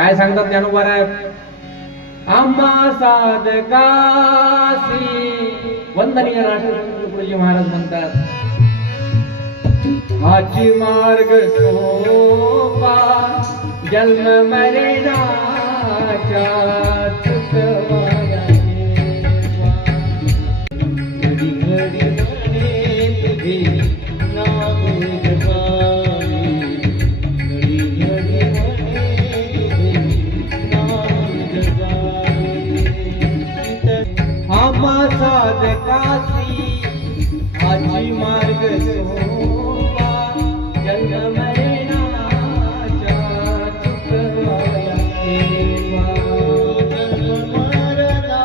काय सांगतात ज्ञानोबा राय? आम्हा साधकासी वंदनीय राष्ट्रपती महाराज म्हणतात, हाची मार्ग सोपा जन्म मरणाच्या चुकवाया देवा. घडी घडी म्हणे तुझे नाम जपावे, घडी घडी म्हणे तुझे नाम जपावे. आम्हा साधकासी हाची मार्ग सोपा जन्म मरणाच्या चुकवाया देवा. जन्म मरणाच्या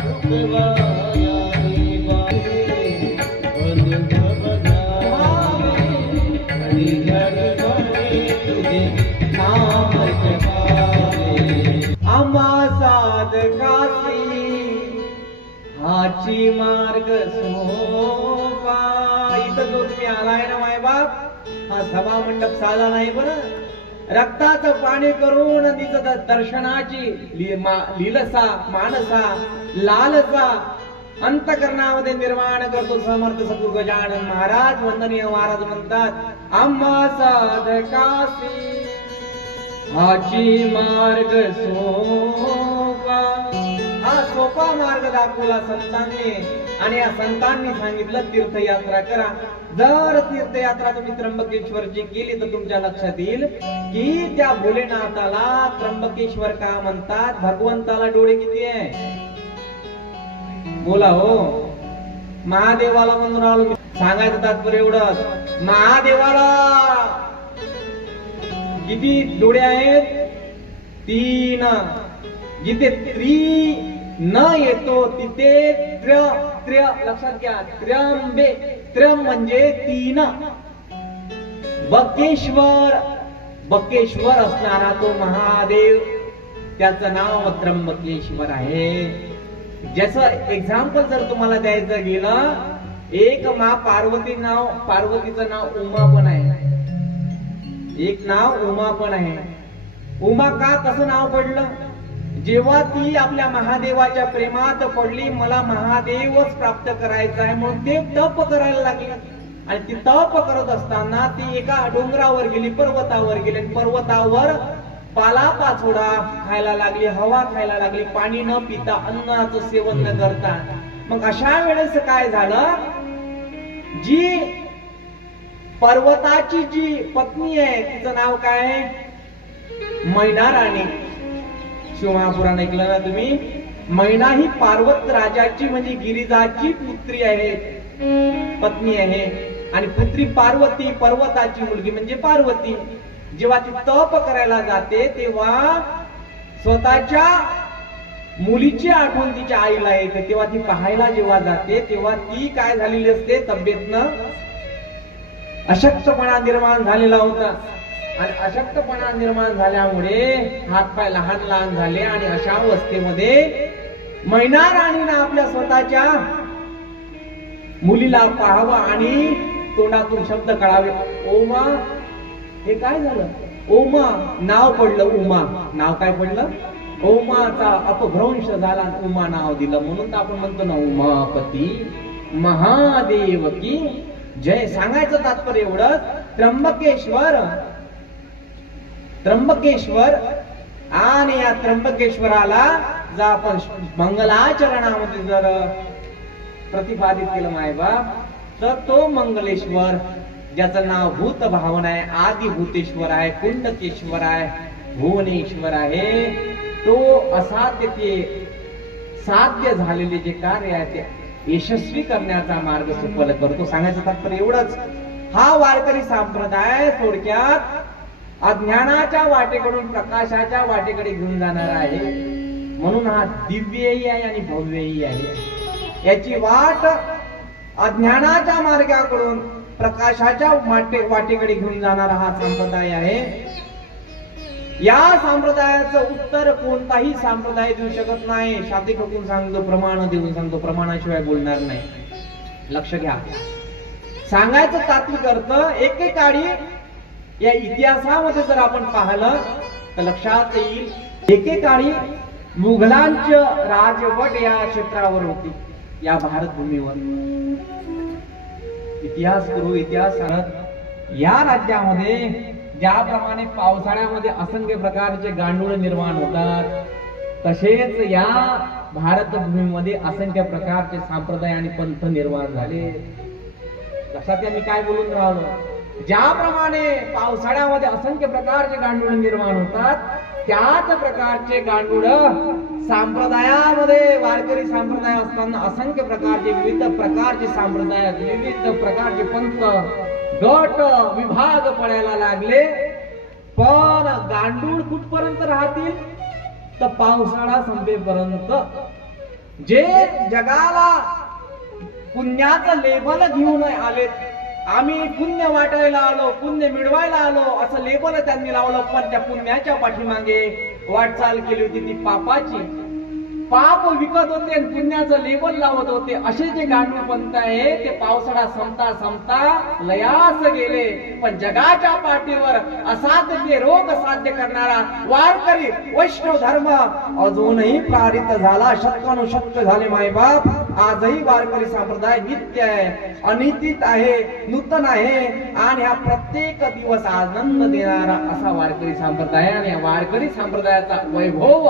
चुकवाया देवा. अनुभव घ्यावे घडी घडी म्हणे तुझे नाम जपावे. आम्हा साधकासी हाची मार्ग सोपा. इथं जो तुम्ही आलाय ना माय बाप, हा सभा मंडप साधा नाही बरं. रक्ताचं पाणी करून तिचं दर्शनाची लीलसा मानसा लालसा अंतकरणामध्ये निर्माण करतो समर्थ सद्गुरू गजानन महाराज. वंदनीय महाराज म्हणतात, आम्हा साधकासी हाची मार्ग सोपा. हा सोपा मार्ग दाखवला संतांनी, आणि या संतांनी सांगितलं तीर्थयात्रा करा. जर तीर्थयात्रा तुम्ही त्र्यंबकेश्वरची केली तर तुमच्या लक्षात येईल की त्या भोलेनाथाला त्र्यंबकेश्वर का म्हणतात. भगवंताला डोळे किती आहे बोला हो. महादेवाला म्हणून राहिलो मी. सांगायचं तात्पर्य एवढंच, महादेवाला किती डोळे आहेत? 3. जिथे त्रि न येतो तिथे त्र्य लक्षात घ्या. त्र्यंबे त्र्यम म्हणजे 3. बकेश्वर बकेश्वर असणारा तो महादेव, त्याचं नाव त्र्यंबकेश्वर आहे. ज्याचं एक्झाम्पल जर तुम्हाला द्यायचं गेलं, एक मा पार्वती नाव, पार्वतीचं नाव उमा पण आहे. एक नाव उमा पण आहे. उमा का कसं नाव पडलं? जेव्हा ती आपल्या महादेवाच्या प्रेमात पडली, मला महादेवच प्राप्त करायचा आहे म्हणून ते तप करायला लागली. आणि ती तप करत असताना ती एका डोंगरावर गेली, पर्वतावर गेली. पर्वतावर पाला पाचोडा खायला लागली, हवा खायला लागली, पाणी न पिता, अन्नाचं सेवन न करता. मग अशा वेळेस काय झालं, जी पर्वताची जी पत्नी आहे तिचं नाव काय आहे? मैना राणी. शिवमहापुराण ऐकलं ना तुम्ही? मैना ही पार्वत राजाची म्हणजे गिरिजाची पुत्री आहे, पत्नी आहे. आणि पुत्री पार्वती पर्वताची मुलगी म्हणजे पार्वती. जेव्हा ती तप करायला जाते तेव्हा स्वतःच्या मुलीची आठवण तिच्या आईला येते. तेव्हा ती पाहायला जेव्हा जाते तेव्हा ती काय झालेली असते, तब्येतनं अशक्तपणा निर्माण झालेला होता. आणि अशक्तपणा निर्माण झाल्यामुळे हातपाय लहान लहान झाले. आणि अशा अवस्थेमध्ये मैना राणीनं आपल्या स्वतःच्या मुलीला पाहावं आणि तोंडातून शब्द कळावे, ओमा. हे काय झालं? ओमा नाव पडलं. उमा नाव काय पडलं? ओमाचा अपभ्रंश झाला, उमा नाव दिलं. म्हणून तर आपण म्हणतो ना, उमापती महादेव की जय. सांगायचं तात्पर्य एवढंच, त्र्यंबकेश्वर त्र्यंबकेश्वर आणि या त्र्यंबकेश्वराला जर आपण मंगलाचरणामध्ये जर प्रतिपादित केलं मायबाप, तर तो मंगलेश्वर ज्याचं नाव भूत भावन आहे, आदि भूतेश्वर आहे, कुंडकेश्वर आहे, भुवनेश्वर आहे, तो असाध्य ते साध्य झालेले जे कार्य आहे ते यशस्वी करण्याचा मार्ग सुफल करतो. सांगायचं तात्पर्य एवढंच, हा वारकरी संप्रदाय थोडक्यात अज्ञानाच्या वाटेकडून प्रकाशाच्या वाटेकडे घेऊन जाणार आहे. म्हणून हा दिव्यही आहे आणि भव्यही आहे. याची वाट अज्ञानाच्या मार्गाकडून प्रकाशाच्या वाटेकडे घेऊन जाणारा हा संप्रदाय आहे. या संप्रदायाचं उत्तर कोणताही संप्रदाय देऊ शकत नाही. शाब्दिक ठोकून सांगतो, प्रमाण देऊन सांगतो, प्रमाणाशिवाय बोलणार नाही. लक्ष घ्या. सांगायचं तात्विक अर्थ, एकेकाळी या इतिहासामध्ये जर आपण पाहिलं तर लक्षात येईल एकेकाळी मुघलांचं राजवट या क्षेत्रावर होती, या भारत भूमीवर. इतिहास करू, इतिहास सांगत या राज्यामध्ये ज्याप्रमाणे पावसाळ्यामध्ये असंख्य प्रकारचे गांडूळ निर्माण होतात, तसेच या भारत भूमीमध्ये असंख्य प्रकारचे संप्रदाय आणि पंथ निर्माण झाले. लक्षात मी काय बोलून राहिलो, ज्याप्रमाणे पावसाळ्यामध्ये असंख्य प्रकारचे गांडूळ निर्माण होतात, त्याच प्रकारचे गांडूळ संप्रदायामध्ये वारकरी संप्रदाय असताना असंख्य प्रकारचे विविध प्रकारचे संप्रदाय, विविध प्रकारचे पंथ, गट, विभाग पडायला लागले. पण गांडूळ कुठपर्यंत राहतील, तर पावसाळा संपेपर्यंत. जे जगाला पुण्याचं लेबल घेऊन आले, आम्ही पुण्य वाटायला आलो, पुण्य मिळवायला आलो असं लेबल त्यांनी लावलं, पण त्या पुण्याच्या पाठीमागे वाटचाल केली होती ती पापाची. पाप विकत होते आणि पुण्याचं लेबल लावत होते. असे जे गांडूळ पंथ आहे ते पावसाळा संपता संपता लयास गेले. पण जगाच्या पाठीवर असाध्य ते रोग साध्य करणारा वारकरी वैष्णव धर्म अजूनही प्रारित झाला. शतकानुशतक झाले मायबाप, आजही वारकरी संप्रदाय नित्य आहे, अनितीत आहे, नूतन आहे आणि हा प्रत्येक दिवस आनंद देणारा असा वारकरी संप्रदाय. आणि या वारकरी संप्रदायाचा वैभव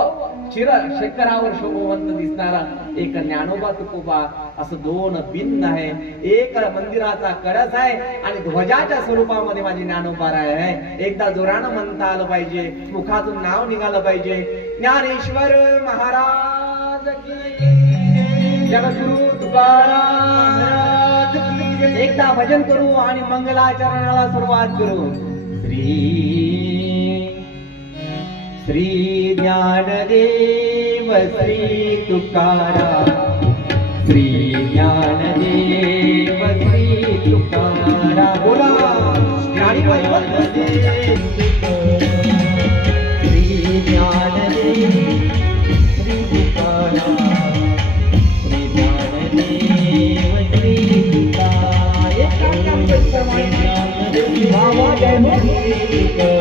शिखरावर शोभवंत दिसणारा एक ज्ञानोबा तुकोबा असं दोन भिन्न आहे. एक मंदिराचा कळस आहे आणि ध्वजाच्या स्वरूपामध्ये माझी ज्ञानोबा आहे. एकदा जोरानं म्हणता आलं पाहिजे, मुखातून नाव निघालं पाहिजे, ज्ञानेश्वर महाराज की, जगद्गुरु तुकाराम महाराज की. एकदा भजन करू आणि मंगलाचरणाला सुरुवात करू. श्री ज्ञानदेव श्री तुकाराम, श्री ज्ञानदेव श्री तुकाराम. बोला श्री ज्ञानदेव श्री तुकाराम, श्री ज्ञानदेव श्री तुकाराम.